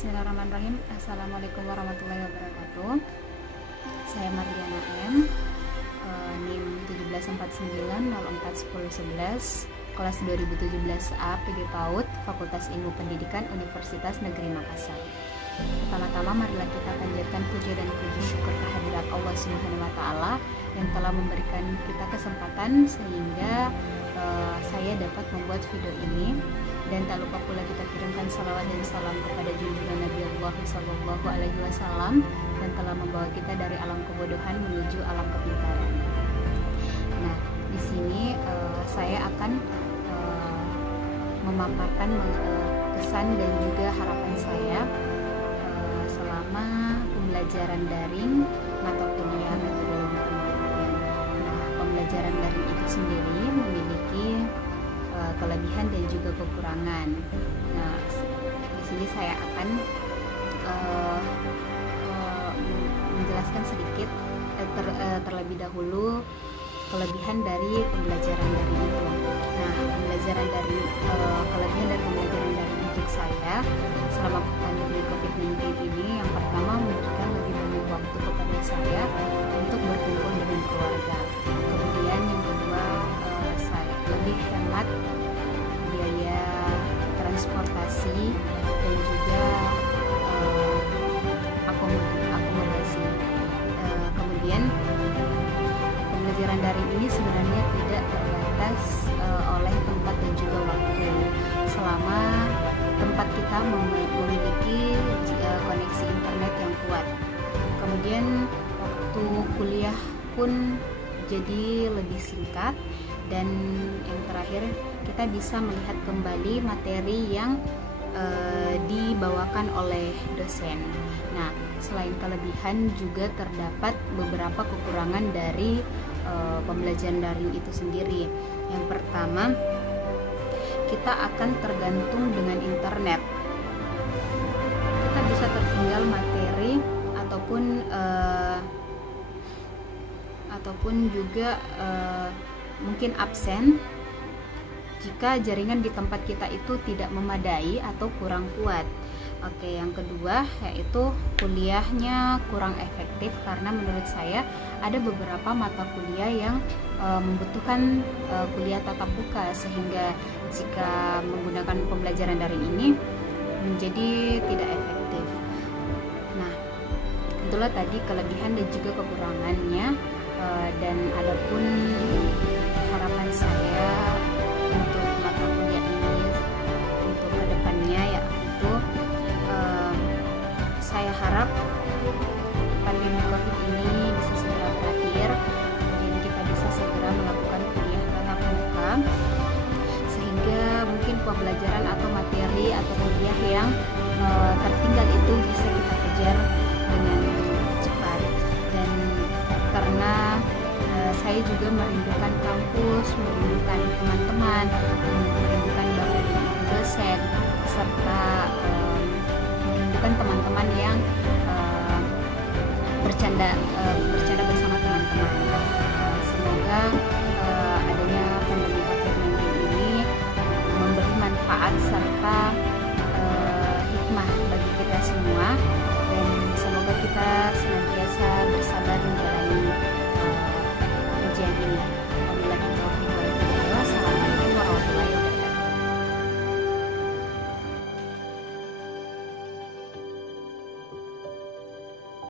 Bismillahirrahmanirrahim. Assalamualaikum warahmatullahi wabarakatuh. Saya Mardiana M, NIM 1749041011, kelas 2017A PG PAUD, Fakultas Ilmu Pendidikan Universitas Negeri Makassar. Pertama-tama marilah kita panjatkan puja dan puji syukur kehadirat Allah Subhanahu wa taala yang telah memberikan kita kesempatan sehingga saya dapat membuat video ini. Dan tak lupa pula kita kirimkan salawat dan salam kepada junjungan Nabi Allah Sallallahu Alaihi Wasallam yang telah membawa kita dari alam kebodohan menuju alam kepintaran. Nah, di sini saya akan memaparkan kesan dan juga harapan saya selama pembelajaran daring mata kuliah metodologi penelitian. Nah, pembelajaran daring itu sendiri memiliki kelebihan dan juga kekurangan. Nah, di sini saya akan menjelaskan sedikit terlebih dahulu kelebihan dari pembelajaran daring itu. Nah, kelebihan dari pembelajaran daring untuk saya selama pandemi COVID-19 ini, yang pertama memberikan lebih banyak waktu kepada saya untuk berkumpul dengan keluarga. Kemudian yang kedua, saya lebih hemat biaya transportasi dan juga akomodasi. Kemudian pembelajaran daring ini sebenarnya tidak terbatas oleh tempat dan juga waktu, selama tempat kita memiliki koneksi internet yang kuat. Kemudian waktu kuliah pun jadi lebih singkat, dan yang terakhir kita bisa melihat kembali materi yang dibawakan oleh dosen. Nah, selain kelebihan juga terdapat beberapa kekurangan dari pembelajaran daring itu sendiri. Yang pertama, kita akan tergantung dengan internet. Kita bisa tertinggal materi ataupun juga mungkin absen jika jaringan di tempat kita itu tidak memadai atau kurang kuat. Oke, yang kedua yaitu kuliahnya kurang efektif, karena menurut saya ada beberapa mata kuliah yang membutuhkan kuliah tatap muka, sehingga jika menggunakan pembelajaran daring ini menjadi tidak efektif. Nah, itulah tadi kelebihan dan juga kekurangannya, dan adapun harapan saya untuk mata kuliah ini untuk kedepannya, yaitu saya harap pandemi COVID ini bisa segera berakhir, kemudian kita bisa segera melakukan kuliah tatap muka, sehingga mungkin pembelajaran atau materi atau kuliah yang tertinggal itu bisa kita kejar dengan cepat. Dan karena saya juga merindukan kampus, merindukan teman-teman, merindukan bapak dan ibu dosen, serta merindukan teman-teman yang bercanda